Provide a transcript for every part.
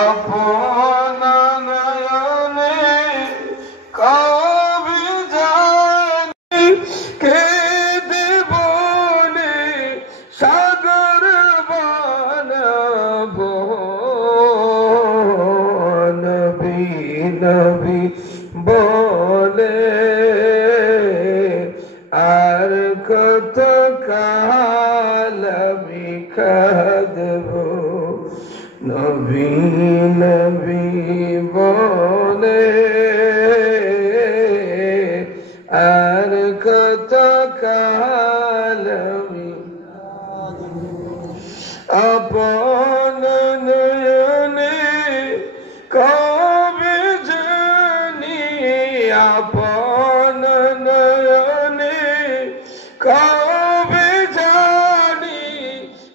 আপন নয়নে কবে জানি কেঁদে বলে সাগর বানাবো নবী নবী বলে আর কত কাল আমি কাঁদবো নবী নবী বলে আর কত কাল আমি আপন নয়নে কবে জানি আপন নয়নে কবে জানি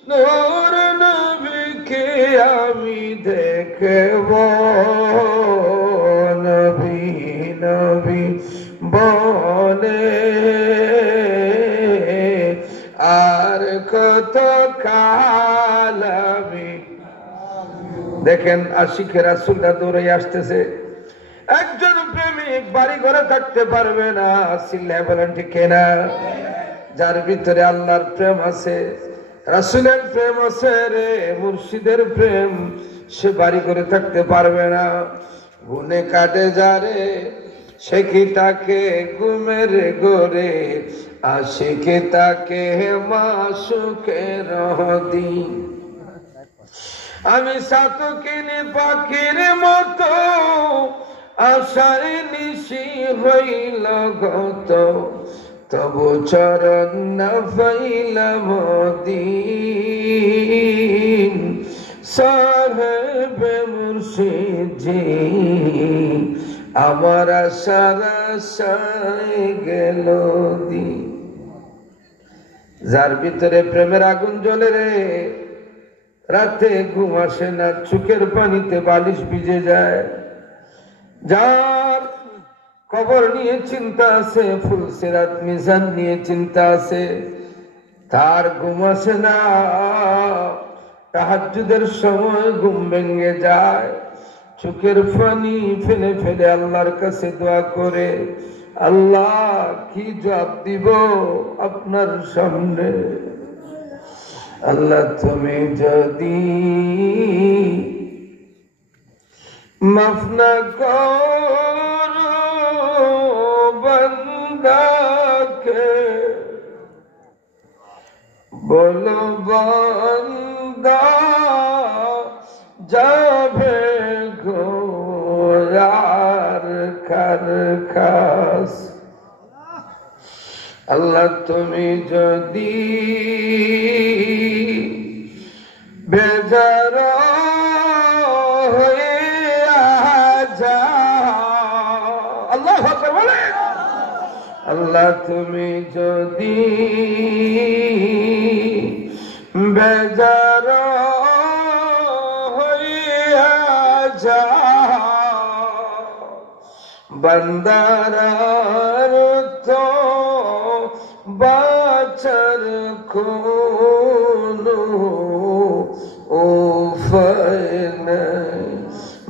নূর নবীকে আমি দেখব নবী নবী বলে আর কত কাল আমি দেখেন আশিকে রাসূলটা দৌড়ে আসতেছে একজন প্রেমিক বাড়ি ঘরে থাকতে পারবে না চিল্লায় বলেন ঠিক কিনা যার ভিতরে আল্লাহর প্রেম আছে রাসূলের প্রেম আছে রে মুর্শিদের প্রেম সে বাড়ি ঘরে থাকতে পারবে না গুনে কাটে যারে সে কি তাকে ঘুমের ঘরে আশিকে তাকে মাসুকের দিন আমি সাতকিনি পাখির মতো আশায় নিশি হইল গত তবু চরণ না পাইলাম দিন সাহেবে মুর্শিদজি আমার আশার আশায় গেল দিন যার ভিতরে প্রেমের আগুন জ্বলে রে রাতে ঘুম আসে না চোখের পানিতে বালিশ ভিজে যায় যার কবর নিয়ে চিন্তা আছে ফুলসিরাত মিজান নিয়ে চিন্তা আছে তার ঘুম আসে না তাহাজ্জুদের সময় ঘুম ভেঙে যায় চোখের পানি ফেলে ফেলে আল্লাহর কাছে দোয়া করে আল্লাহ কি জবাব দিব আপনার সামনে আল্লাহ তুমি যদি মাফ না করো বান্দাকে বলো বান্দা যাবে গোয়ার কারখাস আল্লাহ তুমি যদি বেজার হয়ে যাও আল্লাহু আকবার বলে আল্লাহ তুমি যদি বেজার হয়ে যাও বান্দার তো বাচার কোনো উপায় নাই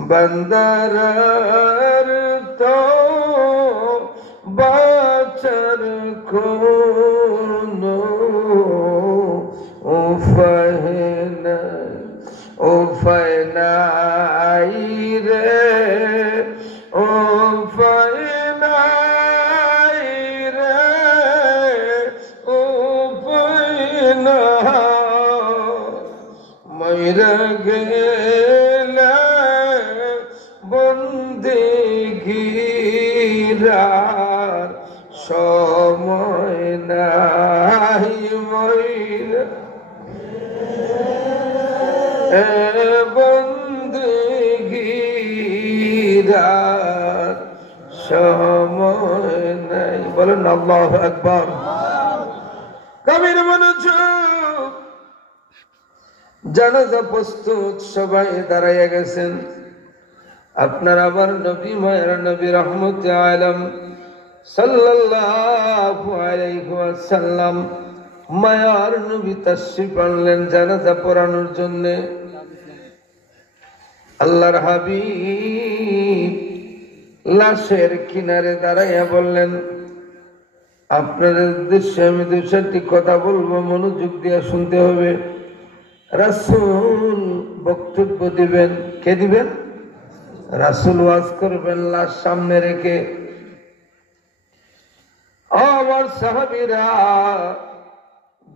বান্দার তো বাচার কোনো উপায় নাই উপায় নাই রে উপায় নাই রে উপায় নাই মইরা গেলে বন্দেগীর সময় নাই মইরা বন্দেগীর সময় নাই বলেন আল্লাহু আকবার কবির মনোযোগ জানাজা প্রস্তুত সবাই দাঁড়াইয়া গেছেন আপনার আবার নবী মায়ের নবী রহমতে আলম সাল্লাল্লাহু আলাইহি ওয়াসাল্লাম মায়ার নবী তাশরিফ আনলেন জানাজা পড়ানোর জন্য। আল্লাহর হাবিব লাশের কিনারে দাঁড়াইয়া বললেন, আপনাদের উদ্দেশ্যে আমি দু চারটি কথা বলবো, মনোযোগ দিয়ে শুনতে হবে। রাসূল বক্তব্য দিবেন। কে দিবেন? রাসূল ওয়াজ করবেন লাশ সামনে রেখে। আমার সাহাবীরা,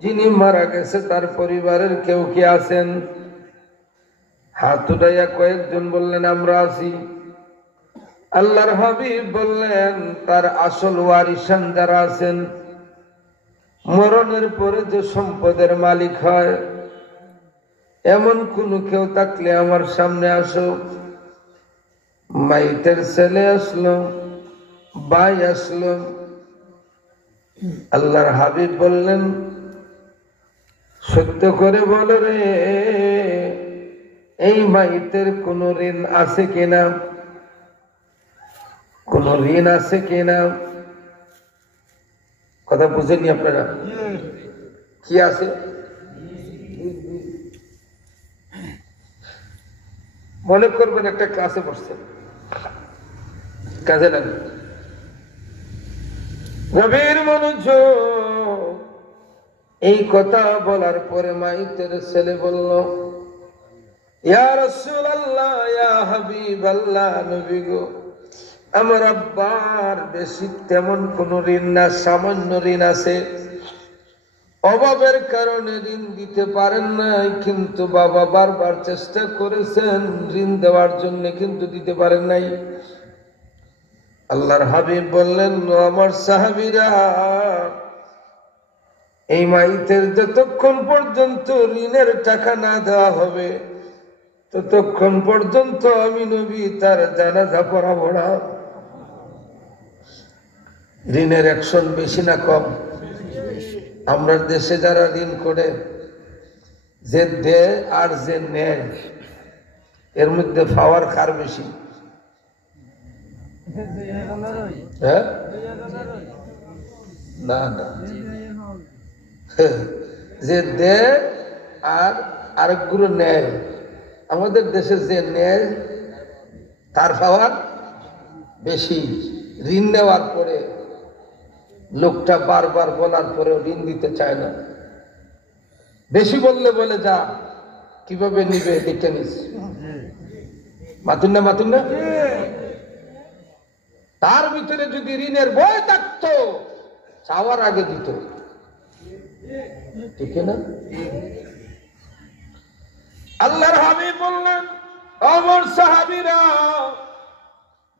যিনি মারা গেছে তার পরিবারের কেউ কি আছেন? হাত উঠাইয়া কয়েকজন বললেন, আমরা আছি। আল্লাহর হাবিব বললেন, তার আসল ওয়ারিসান যারা আছেন, মরণের পরে যে সম্পদের মালিক হয়, এমন কোন কেউ থাকলে আমার সামনে আসো। মাইতের ছেলে আসলো, ভাই আসলো। আল্লাহর হাবিব বললেন, সত্য করে বলো রে, এই মাইতের কোন ঋণ আছে কিনা? কোন ঋণ আছে কিনা? কথা বুঝেননি আপনারা? কি আছে? মনে করবেন একটা ক্লাসে বসছেন, কাজে লাগে, গভীর মনোযোগ। এই কথা বলার পরে মাইতের ছেলে বলল, ইয়া রাসূলুল্লাহ, ইয়া হাবিবাল্লাহ, নবী গো, আমার আব্বার বেশি তেমন কোন ঋণ না, সামান্য ঋণ আছে। অভাবের কারণে ঋণ দিতে পারেন নাই, কিন্তু বাবা বারবার চেষ্টা করেছেন ঋণ দেওয়ার জন্য, কিন্তু দিতে পারেন নাই। আল্লাহর হাবিব বললেন, আমার সাহাবীরা, এই মাইতের যতক্ষণ পর্যন্ত ঋণের টাকা না দেওয়া হবে, ততক্ষণ পর্যন্ত আমি নবী তার জানাজা পড়াবো না। ঋণের অ্যাকশন বেশি না কম? আমরা দেশে যারা ঋণ করে, যে দেয় আর যে নেয়, এর মধ্যে পাওয়ার কার বেশি? হ্যাঁ, না না, যে দেয় আর আরেকগুলো নেয়। আমাদের দেশে যে নেয় তার পাওয়ার বেশি। ঋণ নেওয়ার পরে লোকটা বারবার বলার পরেও ঋণ দিতে চায় না। বেশি বললে বলে, যা কিভাবে নিবে দেখে নিস, মাতুন না মাতুন না। তার ভিতরে যদি ঋণের ভয় থাকতো, চাওয়ার আগে দিত, ঠিক না? আল্লাহর হাবিব বললেন, আমার সাহাবীরা,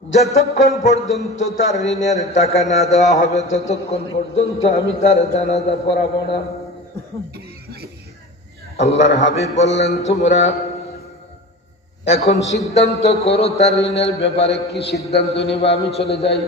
যতক্ষণ পর্যন্ত তার ঋণের টাকা না দেওয়া হবে, ততক্ষণ পর্যন্ত আমি তার জানাজা পড়াবো না। আল্লাহর হাবিব বললেন, তোমরা এখন সিদ্ধান্ত করো তার ঋণের ব্যাপারে কি সিদ্ধান্ত নিবা, আমি চলে যাই।